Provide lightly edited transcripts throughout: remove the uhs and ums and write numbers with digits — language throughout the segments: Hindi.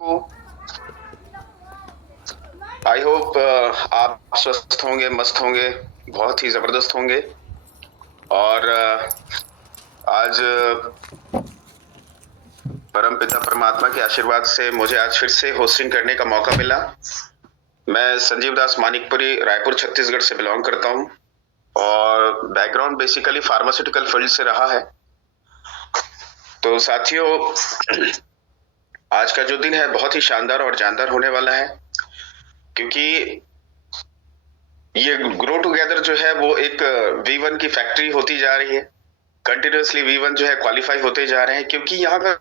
को आई होप आप स्वस्थ होंगे, मस्त होंगे, बहुत ही जबरदस्त होंगे। और आज परमपिता परमात्मा के आशीर्वाद से मुझे आज फिर से होस्टिंग करने का मौका मिला। मैं संजीव दास मानिकपुरी, रायपुर छत्तीसगढ़ से बिलोंग करता हूँ और बैकग्राउंड बेसिकली फार्मास्यूटिकल फील्ड से रहा है। तो साथियों, आज का जो दिन है बहुत ही शानदार और जानदार होने वाला है, क्योंकि ये ग्रो टुगेदर जो है वो एक V1 की फैक्ट्री होती जा रही है। कंटिन्यूअसली V1 जो है क्वालिफाई होते जा रहे हैं, क्योंकि यहाँ का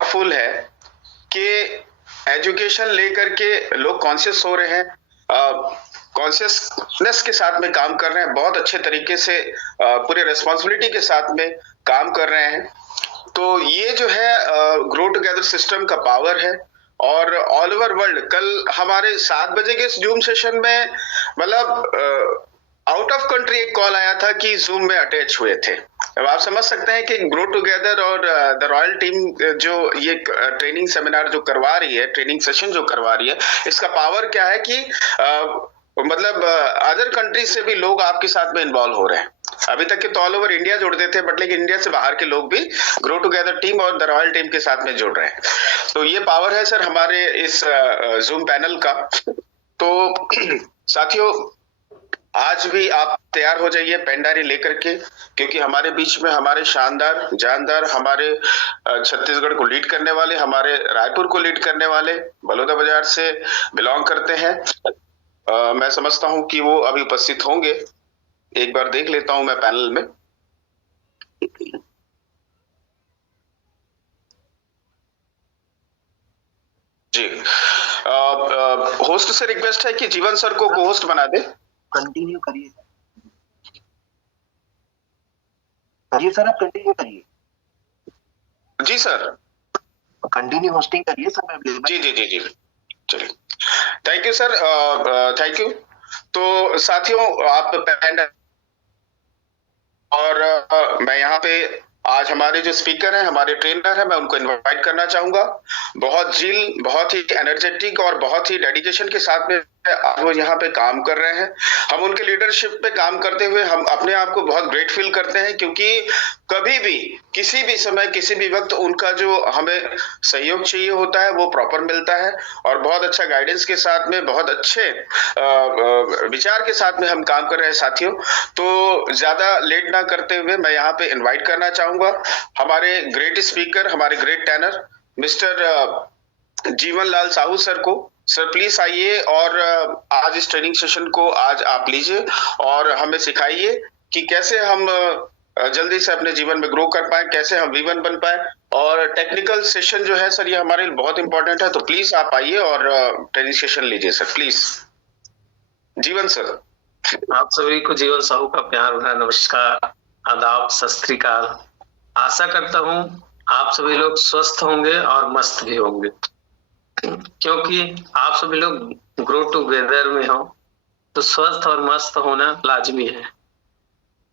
फुल है कि एजुकेशन लेकर के लोग कॉन्शियस हो रहे हैं, कॉन्शियसनेस के साथ में काम कर रहे हैं, बहुत अच्छे तरीके से पूरे रिस्पॉन्सिबिलिटी के साथ में काम कर रहे हैं। तो ये जो है ग्रो टुगेदर सिस्टम का पावर है। और ऑल ओवर वर्ल्ड कल हमारे 7 बजे के जूम सेशन में मतलब आउट ऑफ कंट्री एक कॉल आया था कि जूम में अटैच हुए थे। अब आप समझ सकते हैं कि ग्रो टुगेदर और द रॉयल टीम जो ये ट्रेनिंग सेमिनार जो करवा रही है, ट्रेनिंग सेशन जो करवा रही है, इसका पावर क्या है कि मतलब अदर कंट्री से भी लोग आपके साथ में इन्वॉल्व हो रहे हैं। अभी तक के तो ऑल ओवर इंडिया जुड़ते थे, बट लेकिन इंडिया से बाहर के लोग भी ग्रो टुगेदर टीम और द रॉयल टीम के साथ में जुड़ रहे हैं। तो ये पावर है सर हमारे इस जूम पैनल का। तो साथियों, आज भी आप तैयार हो जाइए पेन डायरी लेकर के, क्योंकि हमारे बीच में हमारे शानदार जानदार, हमारे छत्तीसगढ़ को लीड करने वाले, हमारे रायपुर को लीड करने वाले बलौदा बाजार से बिलोंग करते हैं। मैं समझता हूं कि वो अभी उपस्थित होंगे। एक बार देख लेता हूं मैं पैनल में। जी, होस्ट से रिक्वेस्ट है कि जीवन सर को होस्ट बना दे। कंटिन्यू करिए सर, आप कंटिन्यू करिए। जी सर, कंटिन्यू होस्टिंग करिए सर, मैं अवेलेबल। जी जी जी जी, चलिए, thank you sir, thank you. तो साथियों, आप पैन और मैं यहाँ पे आज हमारे जो स्पीकर हैं, हमारे ट्रेनर हैं, मैं उनको इनवाइट करना चाहूंगा। बहुत जील, बहुत ही एनर्जेटिक और बहुत ही डेडिकेशन के साथ में आज वो यहाँ पे काम कर रहे हैं। हम उनके लीडरशिप पे काम करते हुए हम अपने आप को बहुत ग्रेट फील करते हैं, क्योंकि कभी भी किसी भी समय किसी भी वक्त उनका जो हमें सहयोग चाहिए होता है वो प्रॉपर मिलता है, और बहुत अच्छा गाइडेंस के साथ में, बहुत अच्छे विचार के साथ में हम काम कर रहे हैं साथियों। तो ज्यादा लेट ना करते हुए मैं यहाँ पे इनवाइट करना चाहूंगा हमारे ग्रेट स्पीकर, हमारे ग्रेट टेनर मिस्टर जीवन लाल साहू सर को। सर प्लीज आइए और आज इस ट्रेनिंग सेशन को आज आप लीजिए और हमें सिखाइए कि कैसे हम जल्दी से अपने जीवन में ग्रो कर पाए, कैसे हम V1 बन पाए। और टेक्निकल सेशन जो है सर ये हमारे लिए बहुत इंपॉर्टेंट है, तो प्लीज आप आइए और ट्रेनिंग सेशन लीजिए सर, प्लीज। जीवन सर। आप सभी को जीवन साहू का प्यार भरा नमस्कार, आदाब, सत श्री अकाल। आशा करता हूँ आप सभी लोग स्वस्थ होंगे और मस्त भी होंगे, क्योंकि आप सभी लोग ग्रो टुगेदर में हो तो स्वस्थ और मस्त होना लाजमी है।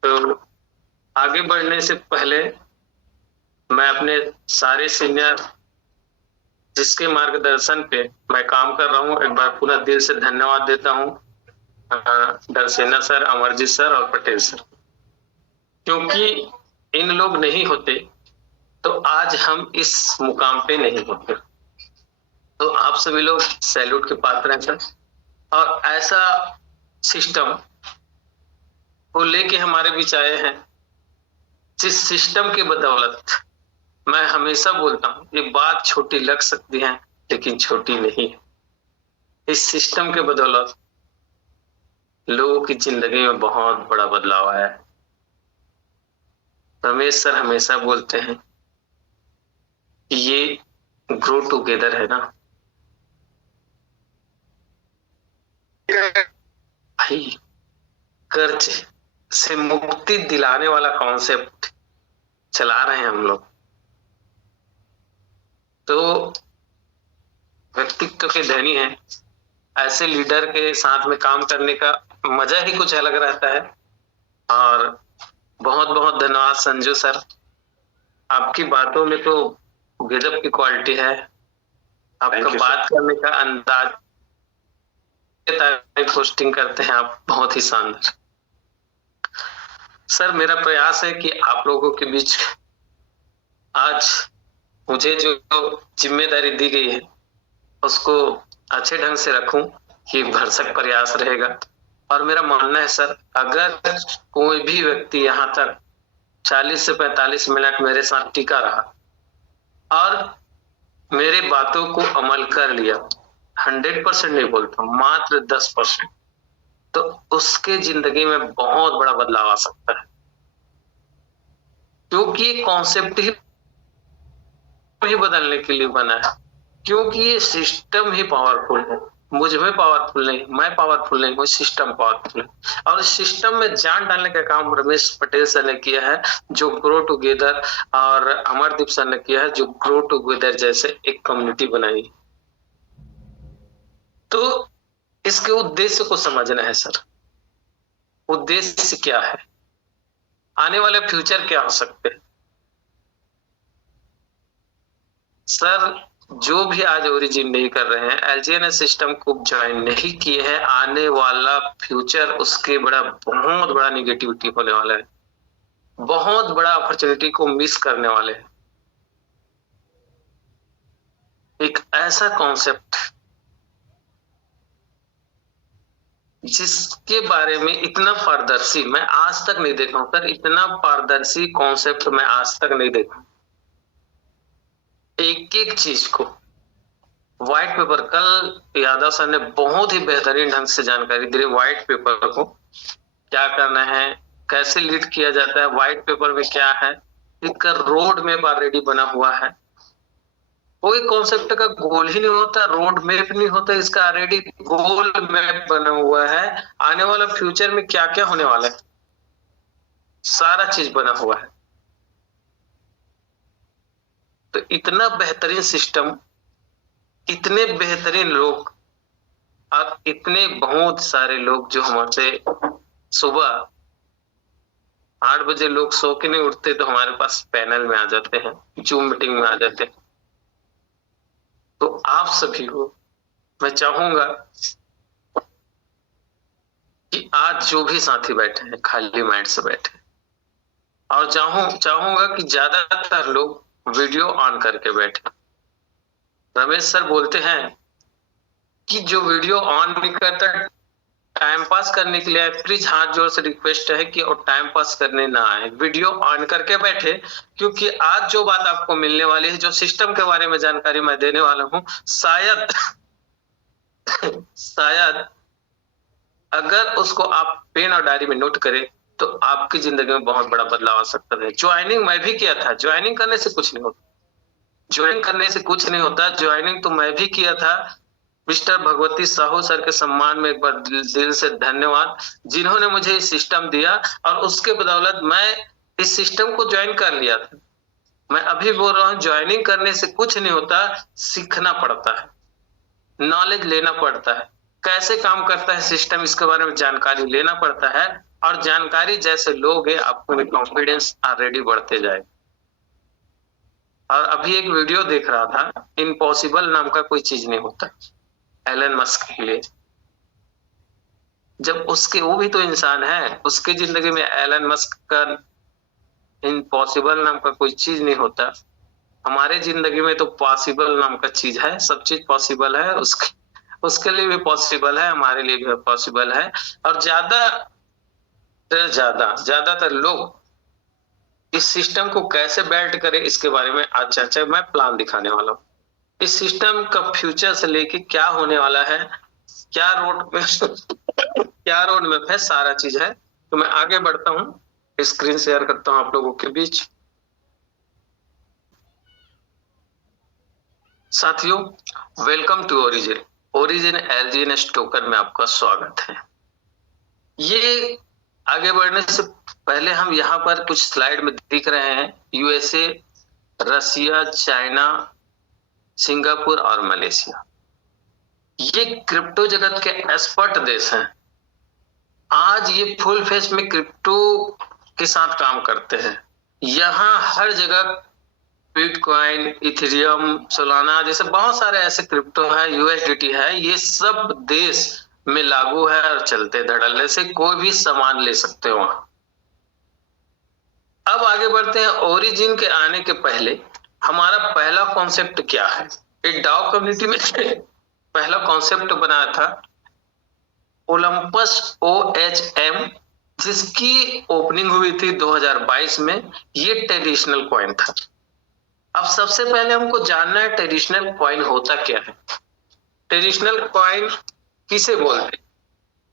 तो आगे बढ़ने से पहले मैं अपने सारे सीनियर जिसके मार्गदर्शन पे मैं काम कर रहा हूँ, एक बार पूरा दिल से धन्यवाद देता हूँ। दरसेना सर, अमरजीत सर और पटेल सर, क्योंकि इन लोग नहीं होते तो आज हम इस मुकाम पे नहीं होते। तो आप सभी लोग सैल्यूट के पात्र हैं सर। और ऐसा सिस्टम को लेके हमारे बीच आए हैं, जिस सिस्टम के बदौलत मैं हमेशा बोलता हूँ ये बात छोटी लग सकती है लेकिन छोटी नहीं है। इस सिस्टम के बदौलत लोगों की जिंदगी में बहुत बड़ा बदलाव आया है। रमेश सर हमेशा बोलते हैं कि ये ग्रो टुगेदर है ना भाई, कर्ज से मुक्ति दिलाने वाला कॉन्सेप्ट चला रहे हैं हम लोग। तो व्यक्तित्व के धनी हैं, ऐसे लीडर के साथ में काम करने का मजा ही कुछ अलग रहता है। और बहुत बहुत धन्यवाद संजू सर, आपकी बातों में तो गजब की क्वालिटी है, Thank आपका you, बात करने का अंदाज, पोस्टिंग करते हैं आप, बहुत ही शानदार। सर मेरा प्रयास है कि आप लोगों के बीच आज मुझे जो जिम्मेदारी दी गई है उसको अच्छे ढंग से रखूं, ये भरसक प्रयास रहेगा। और मेरा मानना है सर, अगर कोई भी व्यक्ति यहाँ तक 40 से 45 मिनट मेरे साथ टिका रहा और मेरे बातों को अमल कर लिया, 100% नहीं बोलता, मात्र 10%, तो उसके जिंदगी में बहुत बड़ा बदलाव आ सकता है, क्योंकि ये कॉन्सेप्ट ही बदलने के लिए बना है, क्योंकि ये सिस्टम ही पावरफुल है। मुझ में पावरफुल नहीं, मैं पावरफुल नहीं हूँ, सिस्टम पावरफुल है। और इस सिस्टम में जान डालने का काम रमेश पटेल सर ने किया है, जो ग्रो टुगेदर, और अमरदीप सर ने किया है, जो ग्रो टुगेदर जैसे एक कम्युनिटी बनाई। तो इसके उद्देश्य को समझना है सर, उद्देश्य क्या है, आने वाले फ्यूचर क्या हो सकते हैं। सर जो भी आज ओरिजिन नहीं कर रहे हैं, एलजीएनएस सिस्टम को ज्वाइन नहीं किए हैं, आने वाला फ्यूचर उसके बहुत बड़ा निगेटिविटी होने वाला है, बहुत बड़ा अपॉर्चुनिटी को मिस करने वाले हैं। एक ऐसा कॉन्सेप्ट जिसके बारे में इतना पारदर्शी मैं आज तक नहीं देखा हूं सर, इतना पारदर्शी कॉन्सेप्ट मैं आज तक नहीं देखा। एक एक चीज को व्हाइट पेपर, कल यादव सर ने बहुत ही बेहतरीन ढंग से जानकारी दी। व्हाइट पेपर को क्या करना है, कैसे लीड किया जाता है, व्हाइट पेपर में क्या है, इसका रोड मैप ऑलरेडी बना हुआ है। कोई कॉन्सेप्ट का गोल ही नहीं होता, रोड मैप नहीं होता, इसका ऑलरेडी गोल मैप बना हुआ है। आने वाला फ्यूचर में क्या क्या होने वाला है, सारा चीज बना हुआ है। तो इतना बेहतरीन सिस्टम, इतने बेहतरीन लोग, और इतने बहुत सारे लोग जो हमारे सुबह 8 बजे लोग सो के नहीं उठते तो हमारे पास पैनल में आ जाते हैं, जूम मीटिंग में आ जाते हैं। तो आप सभी को मैं चाहूंगा कि आज जो भी साथी बैठे हैं खाली माइंड से बैठे, और चाहूंगा कि ज्यादातर लोग वीडियो ऑन करके बैठे। रमेश सर बोलते हैं कि जो वीडियो ऑन नहीं करता टाइम पास करने के लिए, प्लीज हाथ जोड़ से रिक्वेस्ट है कि वो टाइम पास करने ना आए, वीडियो ऑन करके बैठे, क्योंकि आज जो बात आपको मिलने वाली है, जो सिस्टम के बारे में जानकारी मैं देने वाला हूं, शायद अगर उसको आप पेन और डायरी में नोट करें तो आपकी जिंदगी में बहुत बड़ा बदलाव आ सकता है। ज्वाइनिंग मैं भी किया था, ज्वाइनिंग करने से कुछ नहीं होता, ज्वाइन करने से कुछ नहीं होता, ज्वाइनिंग तो मैं भी किया था। मिस्टर भगवती साहू सर के सम्मान में एक बार दिल से धन्यवाद, जिन्होंने मुझे इस सिस्टम दिया, और उसके बदौलत मैं इस सिस्टम को ज्वाइन कर लिया था। मैं अभी बोल रहा हूँ, ज्वाइनिंग करने से कुछ नहीं होता, सीखना पड़ता है, नॉलेज लेना पड़ता है, कैसे काम करता है सिस्टम, इसके बारे में जानकारी लेना पड़ता है, और जानकारी जैसे लोगे आपको कॉन्फिडेंस ऑलरेडी बढ़ते जाए। और अभी एक वीडियो देख रहा था, इम्पॉसिबल नाम का कोई चीज नहीं होता एलन मस्क के लिए। जब उसके, वो भी तो इंसान है, उसकी जिंदगी में एलन मस्क का इम्पॉसिबल नाम का कोई चीज नहीं होता। हमारे जिंदगी में तो पॉसिबल नाम का चीज है, सब चीज पॉसिबल है, उसके लिए भी पॉसिबल है, हमारे लिए भी पॉसिबल है। और ज्यादातर लोग इस सिस्टम को कैसे बिल्ड करें इसके बारे में आज चर्चा, मैं प्लान दिखाने वाला हूँ। इस सिस्टम का फ्यूचर से लेके क्या होने वाला है, क्या रोड मैप है, सारा चीज है। तो मैं आगे बढ़ता हूँ, स्क्रीन शेयर करता हूँ आप लोगों के बीच। साथियों, welcome to origin LGNS token में आपका स्वागत है। ये आगे बढ़ने से पहले हम यहाँ पर कुछ स्लाइड में दिख रहे हैं, यूएसए, रसिया, चाइना, सिंगापुर और मलेशिया, ये क्रिप्टो जगत के एक्सपर्ट देश हैं। आज ये फुल फेस में क्रिप्टो के साथ काम करते हैं। यहाँ हर जगह बिटकॉइन, इथेरियम, सोलाना जैसे बहुत सारे ऐसे क्रिप्टो है, यूएसडीटी है, ये सब देश में लागू है और चलते धड़ल्ले से कोई भी सामान ले सकते हो वहां। अब आगे बढ़ते हैं। ओरिजिन के आने के पहले हमारा पहला कॉन्सेप्ट क्या है? एक डाओ कम्युनिटी में पहला कॉन्सेप्ट बनाया था ओलंपस OHM, जिसकी ओपनिंग हुई थी 2022 में। ये ट्रेडिशनल कॉइन था। अब सबसे पहले हमको जानना है ट्रेडिशनल कॉइन होता क्या है। ट्रेडिशनल कॉइन किसे बोलते हैं?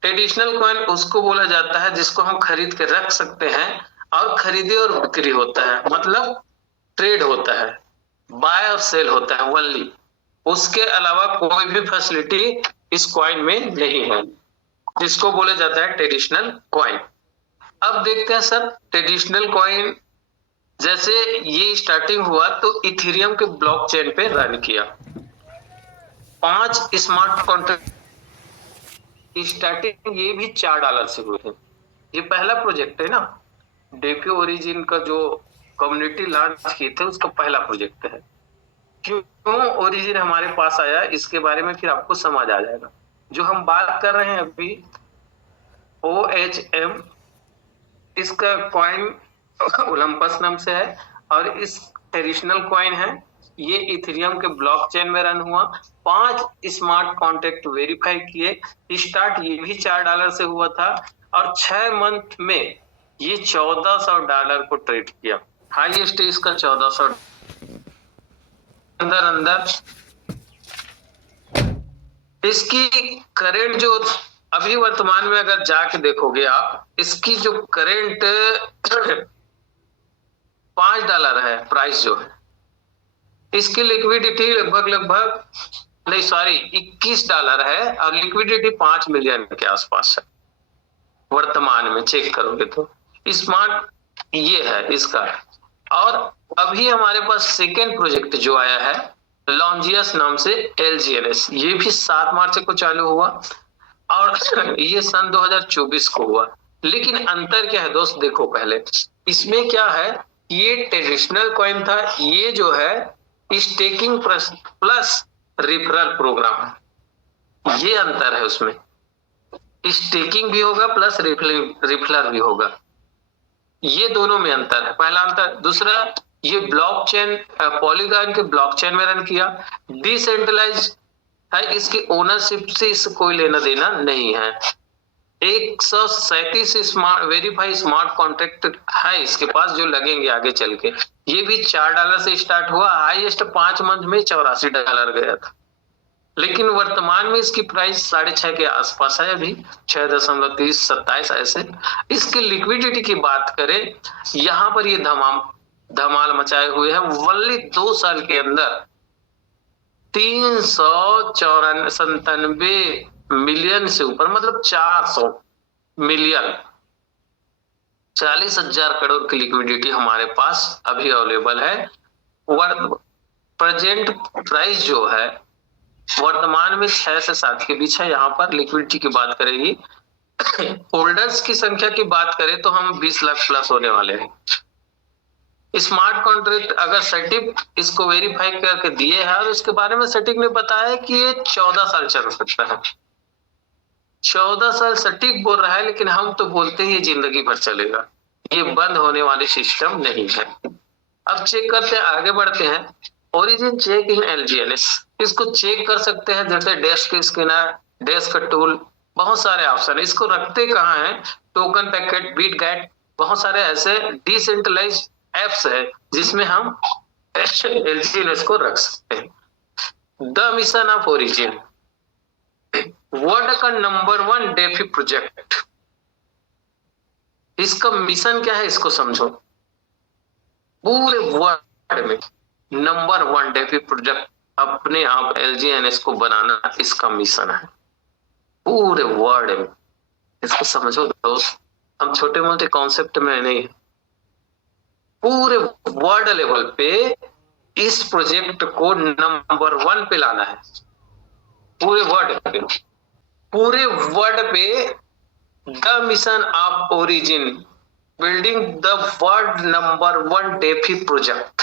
ट्रेडिशनल कॉइन उसको बोला जाता है जिसको हम खरीद के रख सकते हैं और खरीदे और बिक्री होता है, मतलब ट्रेड होता है, बाय और सेल होता है वनली। उसके अलावा कोई भी फैसिलिटी इस कॉइन में नहीं है, जिसको बोला जाता है ट्रेडिशनल कॉइन। अब देखते हैं सर, ट्रेडिशनल कॉइन जैसे ये स्टार्टिंग हुआ तो इथेरियम के ब्लॉकचेन पे रन किया। 5 स्मार्ट कॉन्ट्रैक्ट स्टार्टिंग ये भी $4 से हुए थे। ये पहला प्रोजेक्ट है ना, डेक्यू ओरिजिन का जो कम्युनिटी लॉन्च किए थे उसका पहला प्रोजेक्ट है। क्यों ओरिजिन हमारे पास आया इसके बारे में फिर आपको समझ आ जाएगा। जो हम बात कर रहे हैं अभी OHM, इसका कॉइन ओलंपस नाम से है और इस ट्रेडिशनल कॉइन है। ये इथेरियम के ब्लॉकचेन में रन हुआ। 5 स्मार्ट कॉन्ट्रैक्ट वेरीफाई किए। स्टार्ट ये भी $4 से हुआ था और 6 मंथ में ये $1400 को ट्रेड किया। हाईएस्ट इसका 1400 अंदर इसकी करेंट जो अभी वर्तमान में अगर जाके देखोगे आप, इसकी जो करेंट $5 है प्राइस जो है। इसकी लिक्विडिटी लगभग नहीं सॉरी $21 है और लिक्विडिटी 5 मिलियन के आसपास है वर्तमान में। चेक करोगे तो स्मार्ट ये है इसका। और अभी हमारे पास सेकेंड प्रोजेक्ट जो आया है लॉन्जियस नाम से LGNS, ये भी 7 मार्च को चालू हुआ और ये सन 2024 को हुआ। लेकिन अंतर क्या है दोस्त, देखो पहले इसमें क्या है, ये ट्रेडिशनल कॉइन था, ये जो है स्टेकिंग प्लस रिफरल प्रोग्राम है। ये अंतर है उसमें, स्टेकिंग भी होगा प्लस रिफरल भी होगा। ये दोनों में अंतर है, पहला अंतर। दूसरा, ये ब्लॉकचेन पॉलीगॉन के ब्लॉकचेन में रन किया, डिसेंट्रलाइज है, इसकी ओनरशिप से इससे कोई लेना देना नहीं है। 137 स्मार्ट वेरीफाई स्मार्ट कॉन्ट्रैक्ट है इसके पास जो लगेंगे आगे चल के। ये भी $4 से स्टार्ट हुआ, हाईएस्ट 5 मंथ में $84 गया था। लेकिन वर्तमान में इसकी प्राइस 6.5 के आसपास है, अभी 6.30-27 ऐसे। इसकी लिक्विडिटी की बात करें, यहाँ पर ये धमाल मचाए हुए हैं। वनली 2 साल के अंदर 397 मिलियन से ऊपर, मतलब 400 मिलियन, 40,000 करोड़ की लिक्विडिटी हमारे पास अभी अवेलेबल है। प्रेजेंट प्राइस जो है वर्तमान में 6 से 7 के बीच है। यहाँ पर लिक्विडिटी की बात करेगी, होल्डर्स की संख्या की बात करें तो हम 20 लाख प्लस होने वाले हैं। स्मार्ट कॉन्ट्रैक्ट अगर सटीक इसको वेरीफाई करके दिए है और उसके बारे में सटीक ने बताया कि ये 14 साल चल सकता है। 14 साल सटीक बोल रहा है, लेकिन हम तो बोलते हैं ये जिंदगी भर चलेगा, ये बंद होने वाली सिस्टम नहीं है। अब चेक करते हैं, आगे बढ़ते हैं। ओरिजिन चेक इन LGNS, इसको चेक कर सकते हैं जैसे डेस्क स्कैनर, डेस्क टूल, बहुत सारे ऑप्शन। इसको रखते कहाँ है, टोकन पैकेट, बीटगेट, बहुत सारे ऐसे डिसेंट्रलाइज एप्स है जिसमें हम LGNS को रख सकते हैं। The mission of origin, world का नंबर 1 डेफी प्रोजेक्ट। इसका मिशन क्या है इसको समझो। पूरे वर्ल्ड में नंबर 1 डेफी प्रोजेक्ट अपने आप LGNS को बनाना इसका मिशन है पूरे वर्ल्ड में। इसको समझो दोस्त, हम छोटे मोटे कॉन्सेप्ट में नहीं, पूरे वर्ल्ड लेवल पे इस प्रोजेक्ट को नंबर 1 पे लाना है। पूरे वर्ल्ड पे the mission of origin, building the world number 1 DeFi project.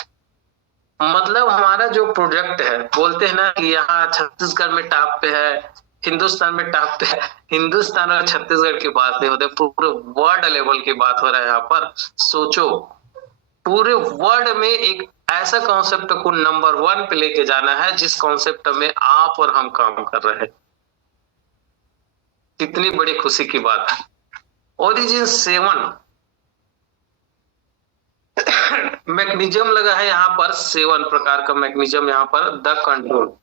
मतलब हमारा जो प्रोजेक्ट है, बोलते हैं ना कि यहाँ छत्तीसगढ़ में टॉप पे है, हिंदुस्तान में टॉप पे है। हिंदुस्तान और छत्तीसगढ़ की बात नहीं होती, पूरे वर्ल्ड लेवल की बात हो रहा है यहाँ पर। सोचो, पूरे वर्ल्ड में एक ऐसा कॉन्सेप्ट को नंबर 1 पे लेके जाना है जिस कॉन्सेप्ट में आप और हम काम कर रहे हैं। कितनी बड़ी खुशी की बात है। ओरिजिन 7 मैकेनिज्म लगा है यहाँ पर, 7 प्रकार का मैकेनिज्म यहाँ पर। The control,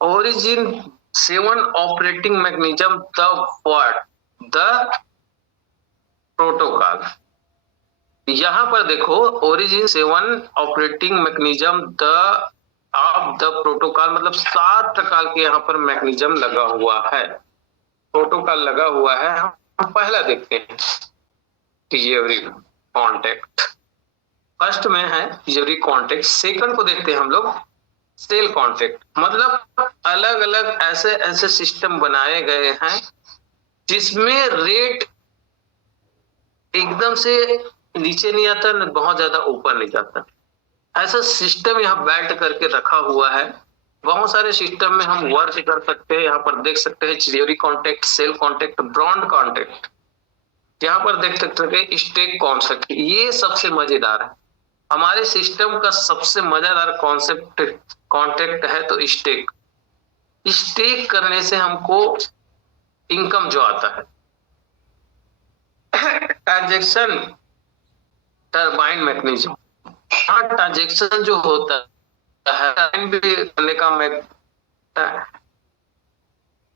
origin 7 operating mechanism, the word, the protocol. यहाँ पर देखो, origin 7 operating mechanism the of the protocol, मतलब 7 प्रकार के यहाँ पर मैकेनिज्म लगा हुआ है, प्रोटोकॉल लगा हुआ है। हम पहला देखते हैं, थियरी कॉन्टेक्ट। फर्स्ट में है थियरी कॉन्टेक्ट। सेकंड को देखते हैं हम लोग, सेल कॉन्टेक्ट। मतलब अलग अलग ऐसे ऐसे सिस्टम बनाए गए हैं जिसमें रेट एकदम से नीचे नहीं आता, न बहुत ज्यादा ऊपर नहीं जाता। ऐसा सिस्टम यहाँ बैठ करके रखा हुआ है। बहुत सारे सिस्टम में हम वर्क कर सकते हैं। यहाँ पर देख सकते हैं theory contact, sale contact, brand contact. यहाँ पर देख सकते हैं स्टेक कॉन्सेप्ट। ये सबसे मजेदार है, हमारे सिस्टम का सबसे मजेदार कॉन्सेप्ट कॉन्टेक्ट है। तो स्टेक, स्टेक करने से हमको इनकम जो आता है। ट्रांजेक्शन टर्बाइन मैकेनिज्म, हाँ ट्रांजेक्शन जो होता है भी करने का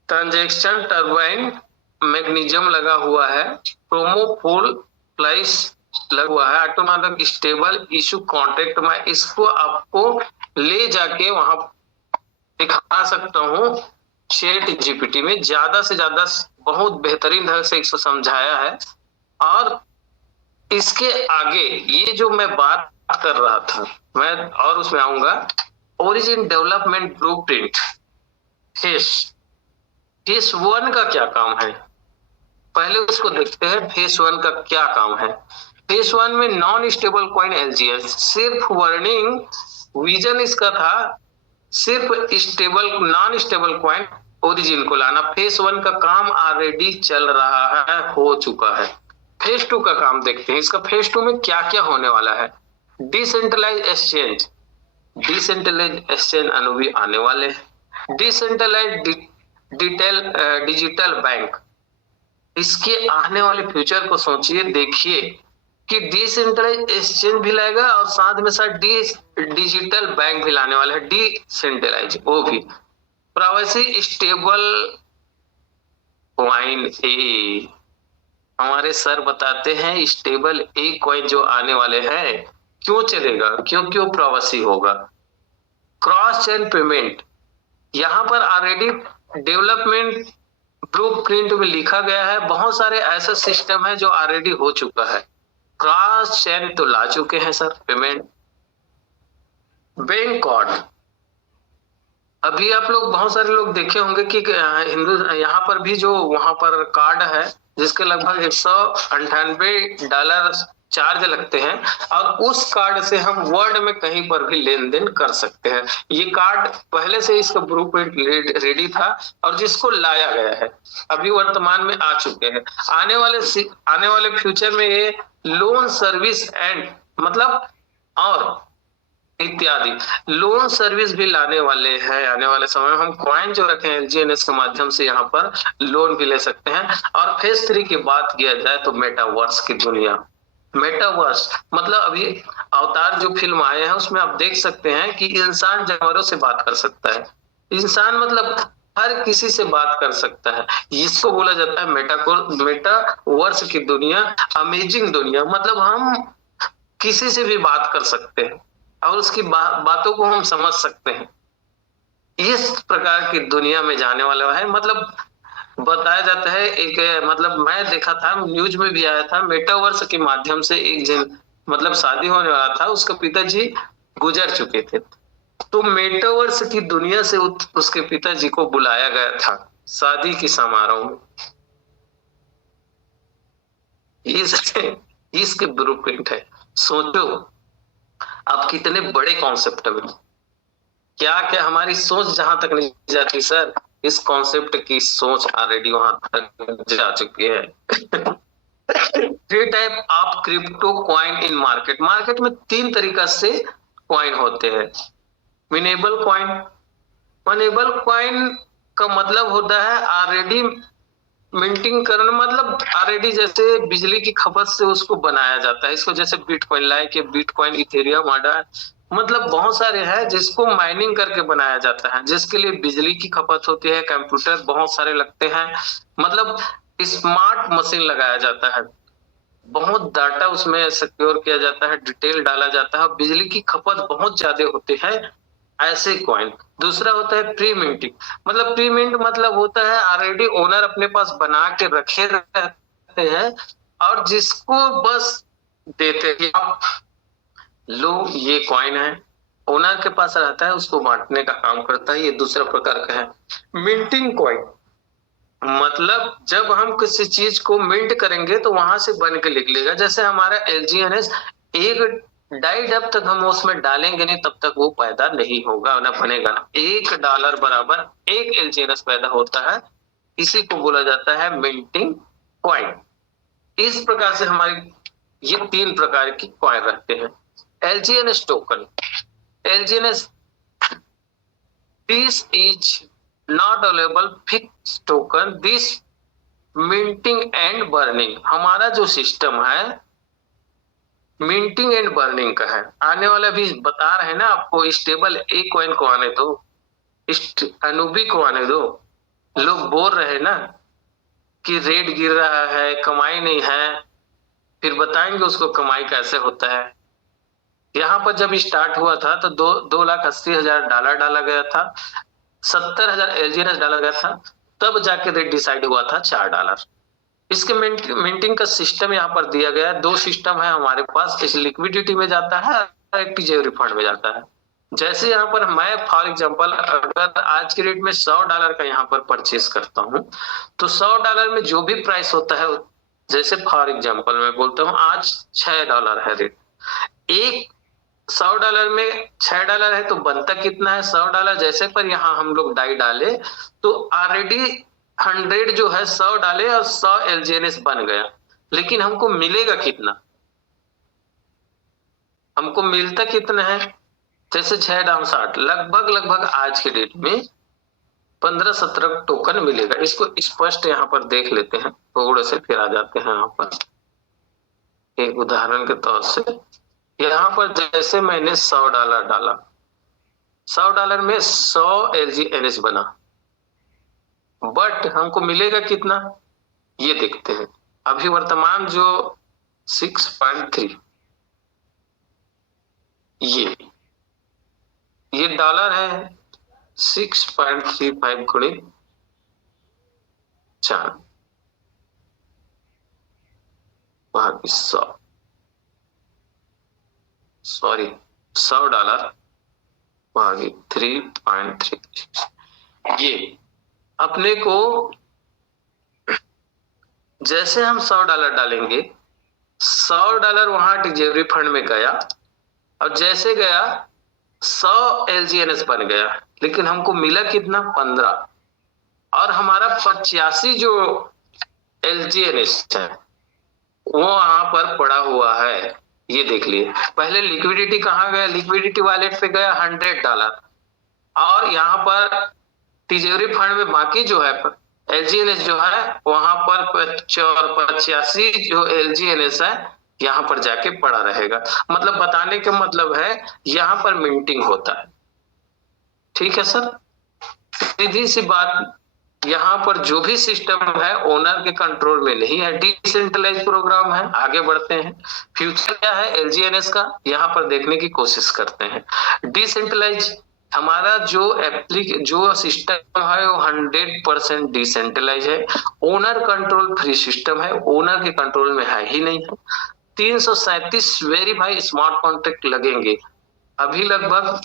ट्रांजेक्शन टर्बाइन मैकेनिज्म लगा हुआ है। प्रोमो फुल प्राइस लगा हुआ है। ऑटोमेटिक स्टेबल इशू कॉन्ट्रैक्ट, मैं इसको आपको ले जाके वहां दिखा सकता हूँ चैट जीपीटी में। ज्यादा से ज्यादा बहुत बेहतरीन ढंग से इसको समझाया है। और इसके आगे ये जो मैं बात कर रहा था, मैं और उसमें आऊंगा। ओरिजिन डेवलपमेंट ब्लूप्रिंट, फेस 1 का क्या काम है, पहले उसको देखते हैं। फेस 1 का क्या काम है। फेस 1 में नॉन स्टेबल कॉइन एलजीएस, सिर्फ वर्निंग विजन इसका था, सिर्फ stable non stable coin origin को लाना। फेस 1 का काम ऑलरेडी चल रहा है, हो चुका है। फेज 2 का काम देखते हैं। इसका फेज 2 में क्या क्या होने वाला है। डिसेंट्रलाइज एक्सचेंज, डिसेंट्रलाइज एक्सचेंज अनुभी आने वाले हैं। डिसेंट्रलाइज डिजिटल बैंक, इसके आने वाले फ्यूचर को सोचिए, देखिए कि डिसेंट्रलाइज एक्सचेंज भी लाएगा और साथ में साथ डिजिटल बैंक भी लाने वाला है। डिसेंट्रलाइज, वो भी प्राइवेसी स्टेबल कॉइन ए, हमारे सर बताते हैं स्टेबल ए कॉइन जो आने वाले हैं। क्यों चलेगा, क्यों प्राइवेसी होगा। क्रॉस चेन पेमेंट, यहाँ पर ऑलरेडी डेवलपमेंट ब्लूप्रिंट में लिखा गया है। बहुत सारे ऐसा सिस्टम है जो ऑलरेडी हो चुका है। क्रॉस चेन तो ला चुके हैं सर पेमेंट। बैंक कार्ड, अभी आप लोग बहुत सारे लोग देखे होंगे कि यहाँ पर भी जो वहां पर कार्ड है जिसके लगभग $198 चार्ज लगते हैं, और उस कार्ड से हम वर्ल्ड में कहीं पर भी लेन देन कर सकते हैं। ये कार्ड पहले से इसका ब्लूप्रिंट रेडी था और जिसको लाया गया है, अभी वर्तमान में आ चुके हैं। आने वाले फ्यूचर में ये लोन सर्विस एंड मतलब और इत्यादि लोन सर्विस भी लाने वाले हैं। आने वाले समय में हम कॉइन जो रखे हैं एलजीएनएस के माध्यम से यहाँ पर लोन भी ले सकते हैं। और फेज 3 की बात किया जाए तो मेटावर्स की दुनिया। मेटावर्स मतलब अभी अवतार जो फिल्म आए हैं उसमें आप देख सकते हैं कि इंसान जानवरों से बात कर सकता है। इंसान मतलब हर किसी से बात कर सकता है। इसको बोला जाता है मेटावर्स की दुनिया, अमेजिंग दुनिया। मतलब हम किसी से भी बात कर सकते हैं और उसकी बातों को हम समझ सकते हैं। इस प्रकार की दुनिया में जाने वाला है। मतलब बताया जाता है एक, मतलब मैं देखा था न्यूज में भी आया था, मेटावर्स के माध्यम से एक मतलब शादी होने वाला था, उसके पिताजी गुजर चुके थे, तो मेटावर्स की दुनिया से उसके पिताजी को बुलाया गया था शादी की समारोह में। इसके ब्लूप्रिंट है। सोचो अब कितने बड़े कॉन्सेप्ट में क्या क्या हमारी सोच जहां तक नहीं जाती सर, इस कॉन्सेप्ट की सोच ऑलरेडी वहां तक जा चुकी है। Three type of crypto coin in market. Market में 3 तरीका से कॉइन होते हैं। मिनेबल कॉइन, मनेबल कॉइन का मतलब होता है ऑलरेडी मिंटिंग करना, मतलब ऑलरेडी जैसे बिजली की खपत से उसको बनाया जाता है। इसको जैसे बिटकॉइन लाइक के बिटकॉइन, इथेरियम, अडा, मतलब बहुत सारे हैं जिसको माइनिंग करके बनाया जाता है, जिसके लिए बिजली की खपत होती है, कंप्यूटर बहुत सारे लगते हैं, मतलब स्मार्ट मशीन लगाया जाता है, बहुत डाटा उसमें सिक्योर किया जाता है, डिटेल डाला जाता है, बिजली की खपत बहुत ज्यादा होती है, ऐसे कॉइन। दूसरा होता है प्री मिंटिंग, मतलब प्री मिंट मतलब होता है ऑलरेडी ओनर अपने पास बना के रखे रहते हैं और जिसको बस देते हैं आप लो ये कॉइन है, ओनर के पास रहता है, उसको बांटने का काम करता है। ये दूसरा प्रकार का है। मिंटिंग कॉइन मतलब जब हम किसी चीज को मिंट करेंगे तो वहां से बन के निकलेगा। जैसे हमारा LGNS एक डाई जब तक हम उसमें डालेंगे नहीं तब तक वो पैदा नहीं होगा ना बनेगा ना। $1 बराबर 1 LGNS पैदा होता है, इसी को बोला जाता है मिंटिंग कॉइन। इस प्रकार से हमारी ये 3 प्रकार की कॉइन रहते हैं। LGNS token, LGNS this is not available fixed token, this minting and burning। हमारा जो सिस्टम है मिंटिंग एंड बर्निंग का है। आने वाला भी बता रहे हैं ना आपको, स्टेबल ए कॉइन को आने दो, अनुबी को आने दो। लोग बोल रहे ना कि रेट गिर रहा है, कमाई नहीं है, फिर बताएंगे उसको कमाई कैसे होता है। यहाँ पर जब स्टार्ट हुआ था तो 2,80,000 डॉलर डाला गया था, 70,000 LGNS डाला गया था, तब जाके रेट डिसाइड हुआ था $4। इसके मिंटिंग का सिस्टम यहाँ पर दिया गया है। 2 सिस्टम है हमारे पास, इस लिक्विडिटी में जाता है और एक टिजरी फंड में जाता है। जैसे यहाँ पर मैं फॉर एग्जांपल अगर आज के रेट में $100 का यहाँ पर परचेस करता हूँ तो $100 में जो भी प्राइस होता है, जैसे फॉर एग्जांपल मैं बोलता हूँ आज $6 है रेट, एक $100 में $6 है तो बनता कितना है $100। जैसे पर यहाँ हम लोग डाई डाले तो ऑलरेडी 100 जो है 100 डाले और 100 LGNS बन गया, लेकिन हमको मिलेगा कितना, हमको मिलता कितना है, जैसे 6 डाउन 60, लगभग आज के डेट में 15-17 टोकन मिलेगा। इसको स्पष्ट यहाँ पर देख लेते हैं, थोड़े से फिर आ जाते हैं यहाँ पर एक उदाहरण के तौर से। यहाँ पर जैसे मैंने $100 डाला, $100 में 100 LGNS बना, बट हमको मिलेगा कितना ये देखते हैं। अभी वर्तमान जो 6.3 ये डॉलर है, 6.35 गुणित 4 भागी 100, सॉरी $100 भागी 3.3। ये अपने को जैसे हम $100 डालेंगे, $100 वहां टिजरी फंड में गया और जैसे गया 100 LGNS बन गया, लेकिन हमको मिला कितना 15, और हमारा 85 जो LGNS है वो वहां पर पड़ा हुआ है। ये देख लिए, पहले लिक्विडिटी कहाँ गया, लिक्विडिटी वॉलेट पे गया $100 और यहाँ पर तिजोरी फंड में बाकी जो है LGNS जो है वहां पर 85 जो LGNS है यहाँ पर जाके पड़ा रहेगा। मतलब बताने का मतलब है यहाँ पर मिंटिंग होता है। ठीक है सर, सीधी सी बात, यहाँ पर जो भी सिस्टम है ओनर के कंट्रोल में नहीं है, डिसेंट्रलाइज प्रोग्राम है। आगे बढ़ते हैं, फ्यूचर क्या है LGNS का यहाँ पर देखने की कोशिश करते हैं। डिसेंट्रलाइज हमारा जो सिस्टम है वो 100% डिसेंट्रलाइज है, ओनर कंट्रोल फ्री सिस्टम है, ओनर के कंट्रोल में है ही नहीं है। 337 वेरीफाई स्मार्ट कॉन्ट्रैक्ट लगेंगे, अभी लगभग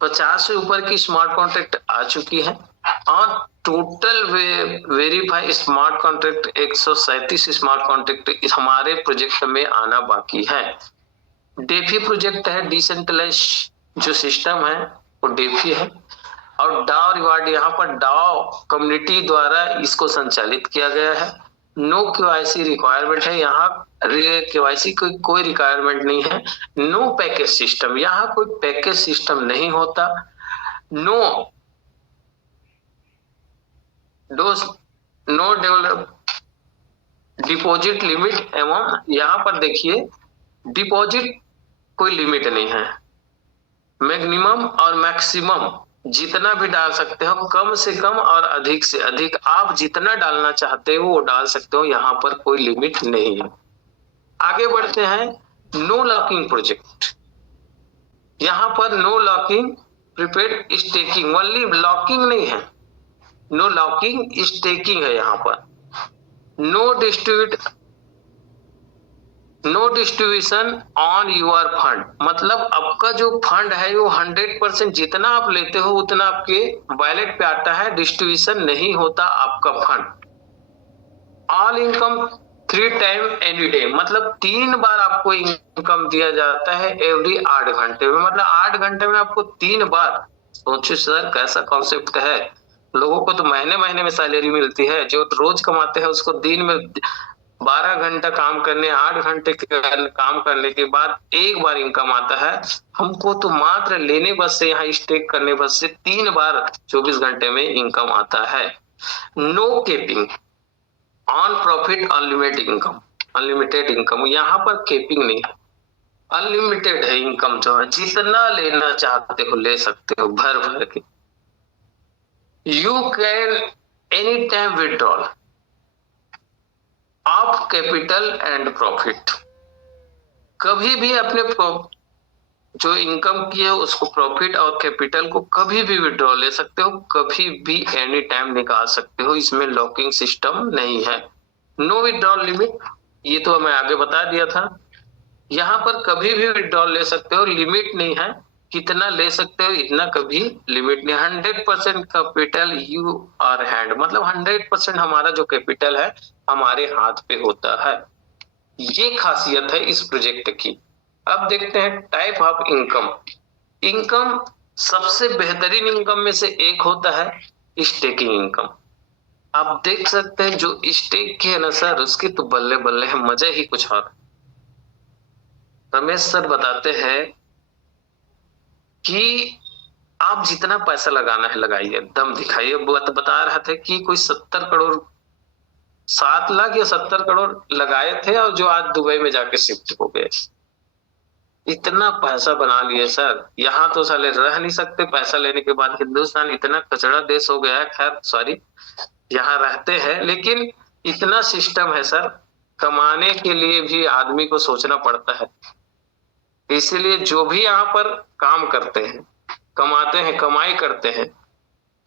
50 से ऊपर की स्मार्ट कॉन्ट्रैक्ट आ चुकी है। और total verify smart contract 137 smart contract हमारे प्रोजेक्ट में आना बाकी है। डेफी प्रोजेक्ट है, डिसेंट्रलाइज जो सिस्टम है वो डेफी है। और डाव रिवार्ड, यहाँ पर डाव कम्युनिटी द्वारा इसको संचालित किया गया है। नो केवाईसी रिक्वायरमेंट है, यहाँ केवाईसी की कोई रिक्वायरमेंट नहीं है। नो पैकेज सिस्टम, यहाँ कोई पैकेज सिस्टम नहीं होता। नो डेवलप डिपॉजिट लिमिट एवं यहाँ पर देखिए डिपॉजिट कोई लिमिट नहीं है। मैक्सिमम और मैक्सिमम जितना भी डाल सकते हो, कम से कम और अधिक से अधिक आप जितना डालना चाहते हो वो डाल सकते हो, यहाँ पर कोई लिमिट नहीं है। आगे बढ़ते हैं। नो लॉकिंग प्रोजेक्ट, यहाँ पर no locking prepaid staking, only locking नहीं है, नो लॉकिंग स्टेकिंग है। यहाँ पर no distribution on your fund, मतलब आपका जो फंड है वो 100% जितना आप लेते हो उतना आपके वॉलेट पे आता है, डिस्ट्रीब्यूशन नहीं होता आपका fund. All income 3 time any day, मतलब 3 बार आपको इनकम दिया जाता है एवरी 8 घंटे में, मतलब 8 घंटे में आपको 3 बार। सोचिए सर कैसा कॉन्सेप्ट है। लोगों को तो महीने महीने में सैलरी मिलती है, जो रोज कमाते हैं उसको दिन में 12 घंटा काम करने, 8 घंटे काम करने के बाद एक बार इनकम आता है। हमको तो मात्र लेने बस से, यहाँ स्टेक करने बस से 3 बार 24 घंटे में इनकम आता है। No capping on profit unlimited income, यहाँ पर केपिंग नहीं है, अनलिमिटेड है इनकम, जो है जितना लेना चाहते हो ले सकते हो भर भर के। You can any time withdrawal of capital and profit, कभी भी अपने जो इनकम की है उसको, प्रॉफिट और कैपिटल को कभी भी विड्रॉ ले सकते हो, कभी भी एनी टाइम निकाल सकते हो, इसमें लॉकिंग सिस्टम नहीं है। नो विड्रॉल लिमिट, ये तो मैं आगे बता दिया था। यहाँ पर कभी भी विड्रॉल ले सकते हो, लिमिट नहीं है, कितना ले सकते हो इतना कभी लिमिट नहीं। 100% कैपिटल यू आर हैंड, मतलब 100% हमारा जो कैपिटल है हमारे हाथ पे होता है। ये खासियत है इस प्रोजेक्ट की। अब देखते हैं टाइप ऑफ इनकम। इनकम सबसे बेहतरीन इनकम में से एक होता है स्टेकिंग इनकम। आप देख सकते हैं जो स्टेक की है ना सर, उसकी तो बल्ले बल्ले है, मजा ही कुछ और। रमेश सर बताते हैं कि आप जितना पैसा लगाना है लगाइए, दम दिखाइए। बता रहा था कि कोई 70 करोड़ 7 लाख या 70 करोड़ लगाए थे और जो आज दुबई में जाके शिफ्ट हो गए। इतना पैसा बना लिए सर, यहाँ तो साले रह नहीं सकते पैसा लेने के बाद। हिंदुस्तान इतना कचड़ा देश हो गया है, खैर सॉरी, यहाँ रहते हैं लेकिन इतना सिस्टम है सर, कमाने के लिए भी आदमी को सोचना पड़ता है। इसीलिए जो भी यहाँ पर काम करते हैं, कमाते हैं, कमाई करते हैं,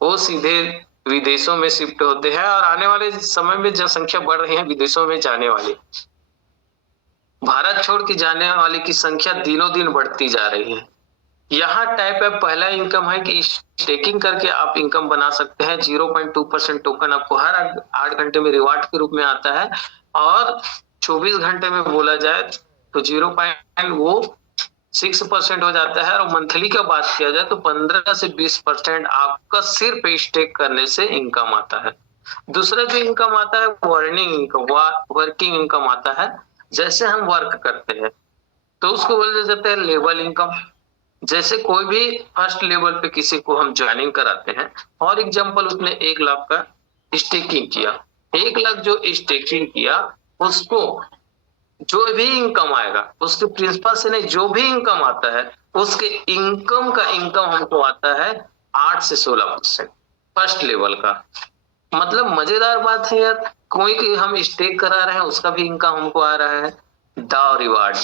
वो सीधे विदेशों में शिफ्ट होते हैं और आने वाले समय में जनसंख्या बढ़ रही है, विदेशों में जाने वाली, भारत छोड़ के जाने वाली की संख्या दिनों दिन बढ़ती जा रही है। यहाँ टाइप है, पहला इनकम है कि स्टेकिंग करके आप इनकम बना सकते हैं। 0.2% टोकन आपको हर 8 घंटे में रिवार्ड के रूप में आता है और 24 घंटे में बोला जाए तो 0.6% हो जाता है। और मंथली का बात किया जाए तो 15 से 20% आपका सिर्फ स्टेक करने से इनकम आता है। दूसरा जो इनकम आता है वर्किंग इनकम आता है। जैसे हम वर्क करते हैं तो उसको बोला जाता है लेवल इनकम। जैसे कोई भी फर्स्ट लेवल पे किसी को हम ज्वाइनिंग कराते हैं, फॉर एग्जांपल उसने 1 लाख का स्टेकिंग किया, 1 लाख जो स्टेकिंग किया उसको जो भी इनकम आएगा, उसके प्रिंसिपल से नहीं, जो भी इनकम आता है उसके इनकम का इनकम हमको आता है 8 से 16% फर्स्ट लेवल का। मतलब मजेदार बात है यार, कोई कि हम स्टेक करा रहे हैं उसका भी इनकम हमको आ रहा है। डाव रिवार्ड,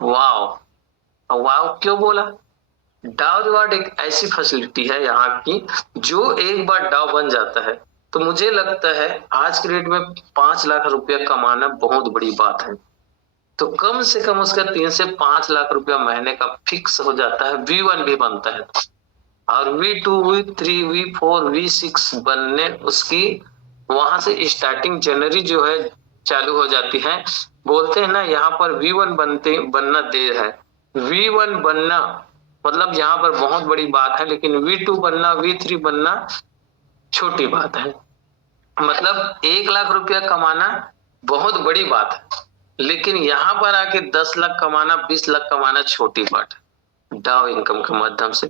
वाव क्यों बोला? डाव रिवार्ड एक ऐसी फैसिलिटी है यहाँ की, जो एक बार डाव बन जाता है तो मुझे लगता है आज के रेट में 5 लाख रुपया कमाना बहुत बड़ी बात है। तो कम से कम उसका 3 से 5 लाख रुपया महीने का फिक्स हो जाता है, V1 भी बनता है। और V2 V3 V4 V6 बनने उसकी वहां से स्टार्टिंग जनवरी जो है चालू हो जाती है। बोलते हैं ना यहाँ पर V1 बनना देर है। V1 बनना मतलब यहाँ पर बहुत बड़ी बात है, लेकिन V2 बनना V3 बनना छोटी बात है। मतलब 1 लाख रुपया कमाना बहुत बड़ी बात है, लेकिन यहाँ पर आके 10 लाख कमाना 20 लाख कमाना छोटी बात है। डाउ इनकम के माध्यम से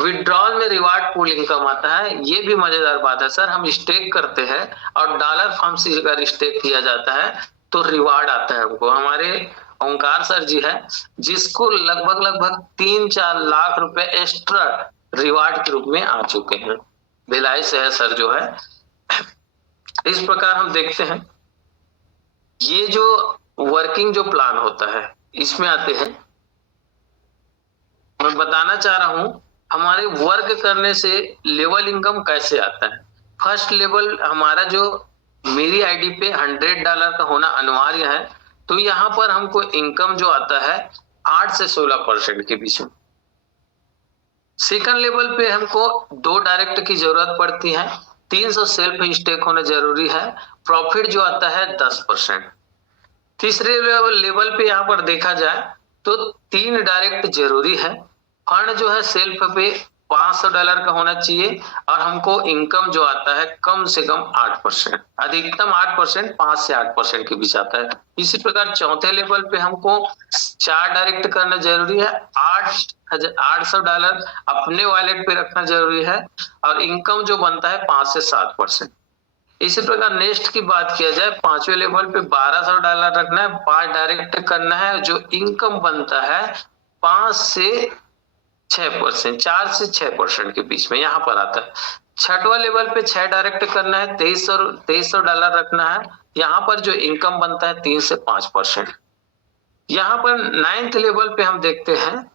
विड्रॉल में रिवार्ड पूल इनकम आता है। ये भी मजेदार बात है सर, हम स्टेक करते हैं और डॉलर फॉर्म से अगर स्टेक किया जाता है तो रिवार्ड आता है हमको। हमारे ओंकार सर जी है जिसको लगभग 3-4 लाख रुपए एक्स्ट्रा रिवार्ड के रूप में आ चुके हैं। भिलाई से है सर जो है। इस प्रकार हम देखते हैं ये जो वर्किंग जो प्लान होता है इसमें आते हैं। मैं बताना चाह रहा हूं हमारे वर्क करने से लेवल इनकम कैसे आता है। फर्स्ट लेवल हमारा जो मेरी आईडी पे $100 का होना अनिवार्य है, तो यहाँ पर हमको इनकम जो आता है 8 से 16% के बीच में। सेकंड लेवल पे हमको 2 डायरेक्ट की जरूरत पड़ती है, 300 सेल्फ स्टेक होना जरूरी है, प्रॉफिट जो आता है 10%। तीसरे लेवल पे यहाँ पर देखा जाए तो 3 डायरेक्ट जरूरी है, फंड जो है सेल्फ पे $500 का होना चाहिए और हमको इनकम जो आता है कम से कम 8%, अधिकतम 8%, 5 से 8% के बीच आता है। इसी प्रकार चौथे लेवल पे हमको 4 डायरेक्ट करना जरूरी है, $800 अपने वॉलेट पे रखना जरूरी है और इनकम जो बनता है 5 से 7%। इसी प्रकार नेक्स्ट की बात किया जाए 5वें लेवल पे $1200 रखना है, 5 डायरेक्ट करना है, जो इनकम बनता है 5 से 6%, 4 से 6% के बीच में यहाँ पर आता है। छठवां लेवल पे 6 डायरेक्ट करना है, $2300 रखना है, यहाँ पर जो इनकम बनता है 3 से 5%। यहाँ पर 9th लेवल पे हम देखते हैं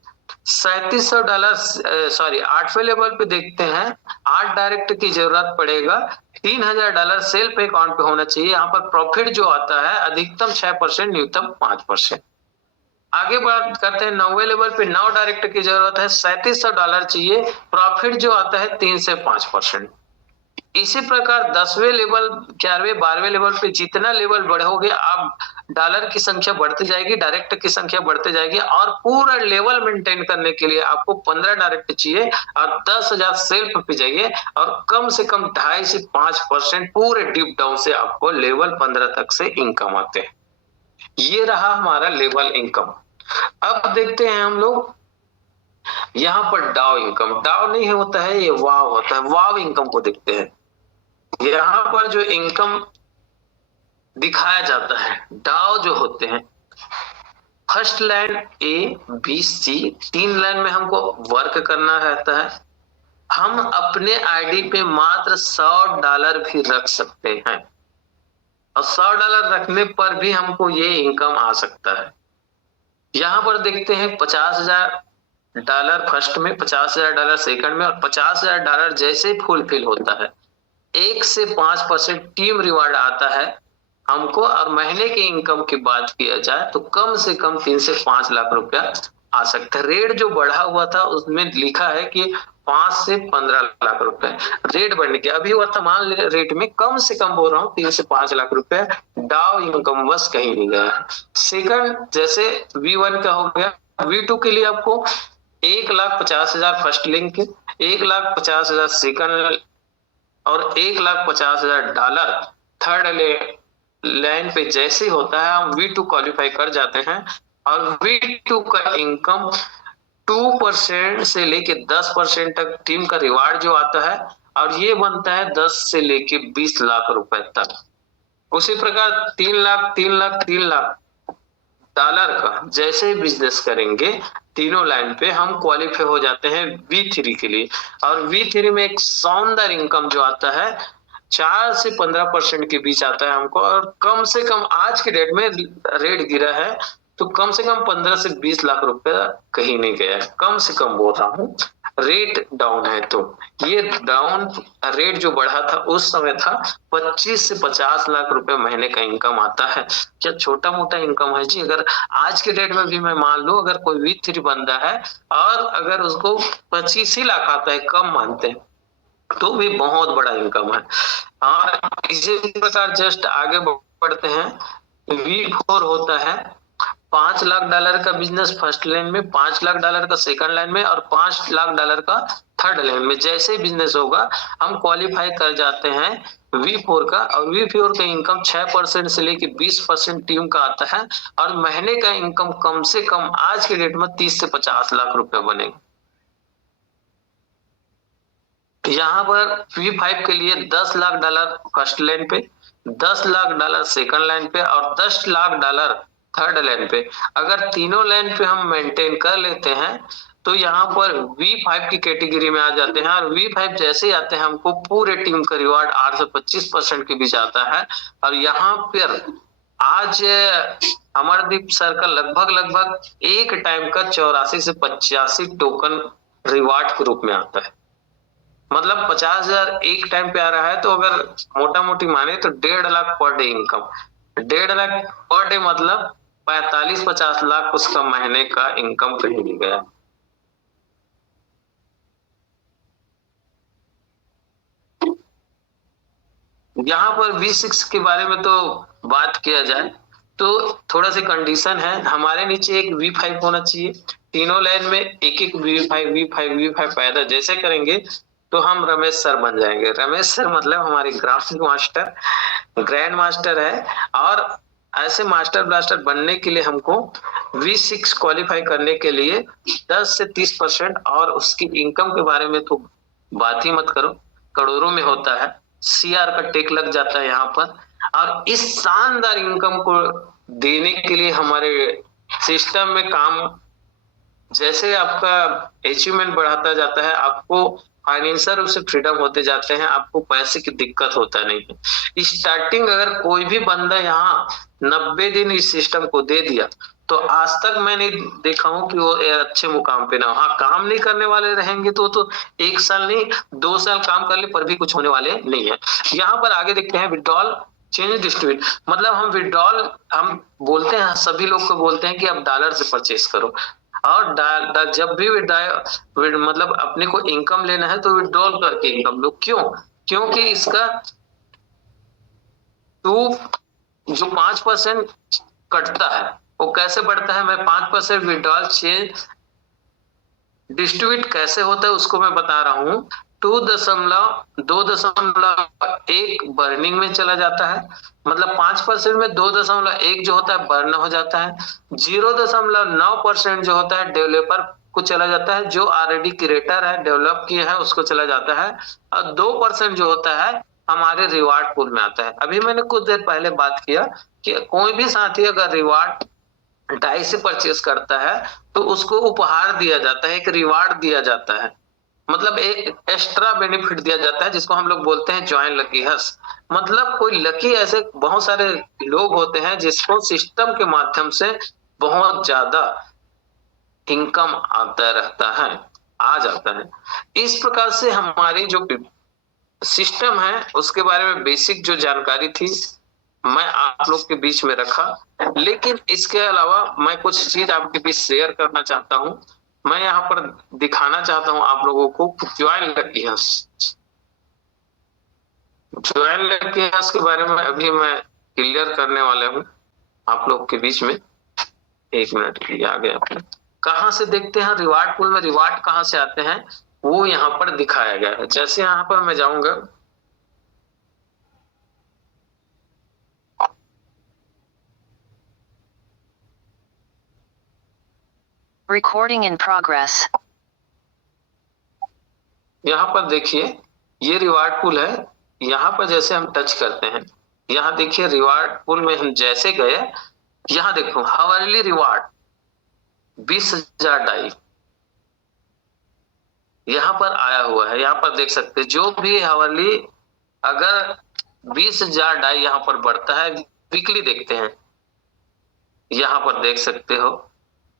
$3700 8वें लेवल पे देखते हैं 8 डायरेक्ट की जरूरत पड़ेगा, $3000 सेल्फ अकाउंट पे होना चाहिए। यहाँ पर प्रॉफिट जो आता है अधिकतम 6%, न्यूनतम 5%। आगे बात करते हैं 9वें लेवल पे 9 डायरेक्ट की जरूरत है, $3700 चाहिए, प्रॉफिट जो आता है 3 से 5%। इसी प्रकार 10वें लेवल 11वें 12वें लेवल पे जितना लेवल बढ़ोगे आप डॉलर की संख्या बढ़ती जाएगी, डायरेक्ट की संख्या बढ़ती जाएगी और पूरा लेवल मेंटेन करने के लिए आपको 15 डायरेक्ट चाहिए और 10,000 सेल्फ पे चाहिए और कम से कम 2.5 से 5% पूरे डीप डाउन से आपको लेवल 15 तक से इनकम आते हैं। ये रहा हमारा लेवल इनकम। अब देखते हैं हम लोग यहाँ पर डाउ इनकम। डाउ नहीं होता है, ये वाव होता है। वाव इनकम को देखते हैं। यहाँ पर जो इनकम दिखाया जाता है डाउ जो होते हैं, first line A B C 3 line में हमको वर्क करना रहता है। हम अपने आईडी पे मात्र $100 भी रख सकते हैं और $100 रखने पर भी हमको ये इनकम आ सकता है। यहाँ पर देखते हैं $50,000 फर्स्ट में, $50,000 सेकंड में और $50,000 जैसे ही फुलफिल होता है 1 से 5% टीम रिवार्ड आता है हमको। और महीने की इनकम की बात किया जाए तो कम से कम 3 से 5 लाख रुपया आ सकता है। रेट जो बढ़ा हुआ था उसमें लिखा है कि 5 से 15 लाख रुपए रेट बढ़ने के, अभी वर्तमान रेट में कम से कम बोल रहा हूँ 3 से 5 लाख रुपए डाउ इनकम बस कहीं नहीं गया। सेकंड जैसे V1 का हो गया, V2 के लिए आपको 1,50,000 फर्स्ट लिंक, 1,50,000 सेकंड और $1,50,000 थर्ड लाइन पे जैसे होता है हम V2 क्वालिफाई कर जाते हैं और V2 का इनकम 2% से लेके 10% तक टीम का रिवार्ड जो आता है और ये बनता है 10 से लेके 20 लाख रुपए तक। उसी प्रकार 3 लाख डॉलर का जैसे ही बिजनेस करेंगे तीनों लाइन पे हम क्वालिफाई हो जाते हैं V3 के लिए। और V3 में एक शानदार इनकम जो आता है 4 से 15% के बीच आता है हमको और कम से कम आज के डेट में रेट गिरा है तो कम से कम 15 से 20 लाख रुपए कहीं नहीं गया है, कम से कम बोल रहा हूँ। रेट डाउन है। तो ये डाउन रेट जो बढ़ा था उस समय था 25 से 50 लाख रुपए महीने का इनकम आता है। क्या छोटा मोटा इनकम है जी? अगर आज के डेट में भी मैं मान लूं, अगर कोई V3 बंदा है और अगर उसको 25 ही लाख आता है, कम मानते हैं, तो भी बहुत बड़ा इनकम है। और इसी प्रकार जस्ट आगे बढ़ते हैं। V4 होता है $5 लाख का बिजनेस फर्स्ट लाइन में, $5 लाख का सेकंड लाइन में और $5 लाख का थर्ड लाइन में। जैसे ही बिजनेस होगा हम क्वालिफाई कर जाते हैं V4 का, और V4 का इनकम 6% से लेकर 20% टीम का आता है, और महीने का इनकम कम से कम आज के डेट में 30 से 50 लाख रुपए बनेगा। यहाँ पर V5 के लिए $10 लाख फर्स्ट लाइन पे, $10 लाख सेकंड लाइन पे और $10 लाख थर्ड लाइन पे। अगर तीनों लाइन पे हम मेंटेन कर लेते हैं तो यहाँ पर V5 की कैटेगरी में आ जाते हैं, और V5 जैसे ही आते हैं हमको पूरे टीम का रिवार्ड 8 से 25% के बीच आता है। और यहाँ पर आज अमरदीप सर का लगभग एक टाइम का 84 से 85 टोकन रिवार्ड के रूप में आता है। मतलब 50,000 एक टाइम पे आ रहा है, तो अगर मोटा मोटी माने तो 1.5 lakh per day income. 1.5 lakh per day मतलब 45-50 लाख उसका महीने का इनकम कहीं नहीं गया। यहाँ पर V6 के बारे में तो बात किया जाए तो थोड़ा सी कंडीशन है। हमारे नीचे एक V5 होना चाहिए, तीनों लाइन में एक एक V5 पैदा जैसे करेंगे तो हम रमेश सर बन जाएंगे। रमेश सर मतलब हमारे ग्राफिक मास्टर, ग्रैंड मास्टर है। और ऐसे मास्टर ब्लास्टर बनने के लिए हमको V6 क्वालिफाई करने के लिए 10 से 30%, और उसकी इनकम के बारे में तो बात ही मत करो, करोड़ों में होता है। CR का टेक लग जाता है यहाँ पर। और इस शानदार इनकम को देने के लिए हमारे सिस्टम में काम, जैसे आपका अचीवमेंट बढ़ाता जाता है, आपको फाइनेंशियल रूप से फ्रीडम होते जाते हैं, आपको पैसे की दिक्कत होता नहीं है। स्टार्टिंग अगर कोई भी बंदा यहाँ 90 दिन इस सिस्टम को दे दिया तो आज तक मैंने देखा हूं कि वो अच्छे मुकाम पे ना हो। हाँ, काम नहीं करने वाले रहेंगे तो 1 साल नहीं 2 साल काम कर ले पर भी कुछ होने वाले नहीं है। यहाँ पर आगे देखते हैं विड्रॉल चेंज डिस्ट्रीब्यूट। मतलब हम विड्रॉल हम बोलते हैं, सभी लोग को बोलते हैं कि आप डॉलर से परचेस करो, और जब भी मतलब अपने को इनकम लेना है तो विड्रॉल करके इनकम लो। क्यों? क्योंकि इसका जो 5% कटता है वो कैसे बढ़ता है, मैं 5% विड्रॉल चेंज डिस्ट्रीब्यूट कैसे होता है उसको मैं बता रहा हूँ। 2.1 बर्निंग में चला जाता है, मतलब 5% में 2.1 जो होता है बर्न हो जाता है। 0.9% जो होता है डेवलपर को चला जाता है, जो ऑलरेडी क्रिएटर है, डेवलप किया है, उसको चला जाता है। और 2% जो होता है हमारे रिवार्ड पूल में आता है। अभी मैंने कुछ देर पहले बात किया कि कोई भी साथी अगर रिवार्ड डाई से परचेस करता है तो उसको उपहार दिया जाता है, एक रिवार्ड दिया जाता है, मतलब एक एक्स्ट्रा बेनिफिट दिया जाता है, जिसको हम लोग बोलते हैं ज्वाइन लकी हस। मतलब कोई लकी ऐसे बहुत सारे लोग होते हैं जिसको सिस्टम के माध्यम से बहुत ज्यादा इनकम आता रहता है, आ जाता है। इस प्रकार से हमारी जो सिस्टम है उसके बारे में बेसिक जो जानकारी थी मैं आप लोग के बीच में रखा। लेकिन इसके अलावा मैं कुछ चीज आपके बीच शेयर करना चाहता हूं। मैं यहाँ पर दिखाना चाहता हूं आप लोगों को ज्वाइन लकी हस। ज्वाइन लकी हस के बारे में अभी मैं क्लियर करने वाला हूं आप लोग के बीच में। 1 मिनट के लिए आ गया। कहाँ से देखते हैं रिवार्ड पूल में रिवार्ड कहाँ से आते हैं वो यहाँ पर दिखाया गया है। जैसे यहाँ पर मैं जाऊंगा, Recording in progress. यहाँ पर देखिए ये रिवार्ड पूल है। यहाँ पर जैसे हम टच करते हैं, यहाँ देखिए रिवार्ड पूल में हम जैसे गए, यहाँ देखो हावरली रिवार्ड 20,000 डाई यहाँ पर आया हुआ है। यहाँ पर देख सकते हैं जो भी हावरली अगर 20,000 डाई यहाँ पर बढ़ता है, वीकली देखते हैं, यहाँ पर देख सकते हो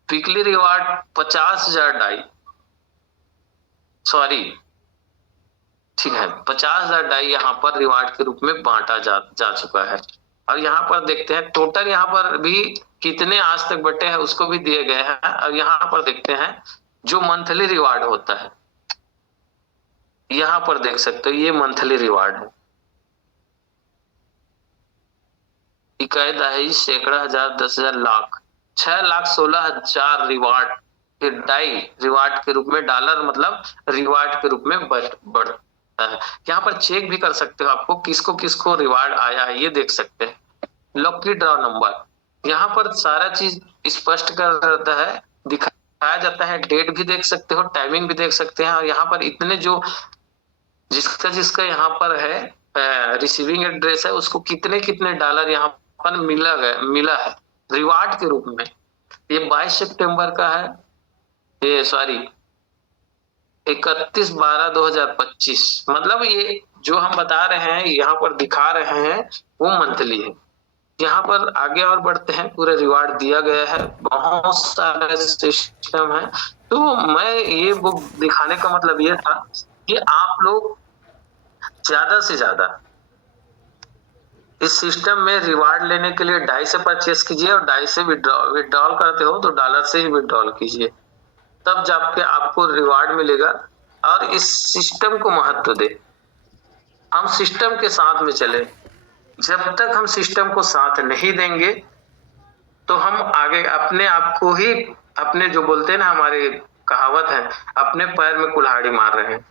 वीकली रिवार्ड 50,000 डाई सॉरी, ठीक है, 50,000 डाई यहाँ पर रिवार्ड के रूप में बांटा जा चुका है। और यहाँ पर देखते हैं टोटल यहाँ पर भी कितने आज तक बटे हैं उसको भी दिए गए हैं। और यहाँ पर देखते हैं जो मंथली रिवार्ड होता है, यहाँ पर देख सकते हो ये मंथली रिवार्ड है। इकाई, दहाई, सैकड़ा, हजार, 10,000, लाख, 6,16,000 रिवार्ड के डाई रिवार्ड के रूप में, डॉलर मतलब रिवार्ड के रूप में बढ़ता है। यहाँ पर चेक भी कर सकते हो, आपको किसको किसको रिवार्ड आया है ये देख सकते हैं। लकी ड्रॉ नंबर, यहाँ पर सारा चीज स्पष्ट कर देता है, दिखाया जाता है, डेट भी देख सकते हो, टाइमिंग भी देख सकते हैं। और यहाँ पर इतने जो जिसका यहाँ पर है रिसीविंग एड्रेस है उसको कितने कितने डॉलर यहाँ पर मिला है रिवार्ड के रूप में। ये 22 सितंबर का है, ये सॉरी 31/12/2025, मतलब ये जो हम बता रहे हैं यहाँ पर दिखा रहे हैं वो मंथली है। यहाँ पर आगे और बढ़ते हैं, पूरे रिवार्ड दिया गया है, बहुत सारे सिस्टम है। तो मैं ये बुक दिखाने का मतलब ये था कि आप लोग ज्यादा से ज्यादा इस सिस्टम में रिवार्ड लेने के लिए डाई से परचेस कीजिए, और डाई से विड्रॉल करते हो तो डॉलर से ही विड्रॉल कीजिए, तब जाके आपको रिवार्ड मिलेगा। और इस सिस्टम को महत्व दे, हम सिस्टम के साथ में चले। जब तक हम सिस्टम को साथ नहीं देंगे तो हम आगे अपने आप को ही, अपने जो बोलते हैं ना, हमारी कहावत है, अपने पैर में कुल्हाड़ी मार रहे हैं।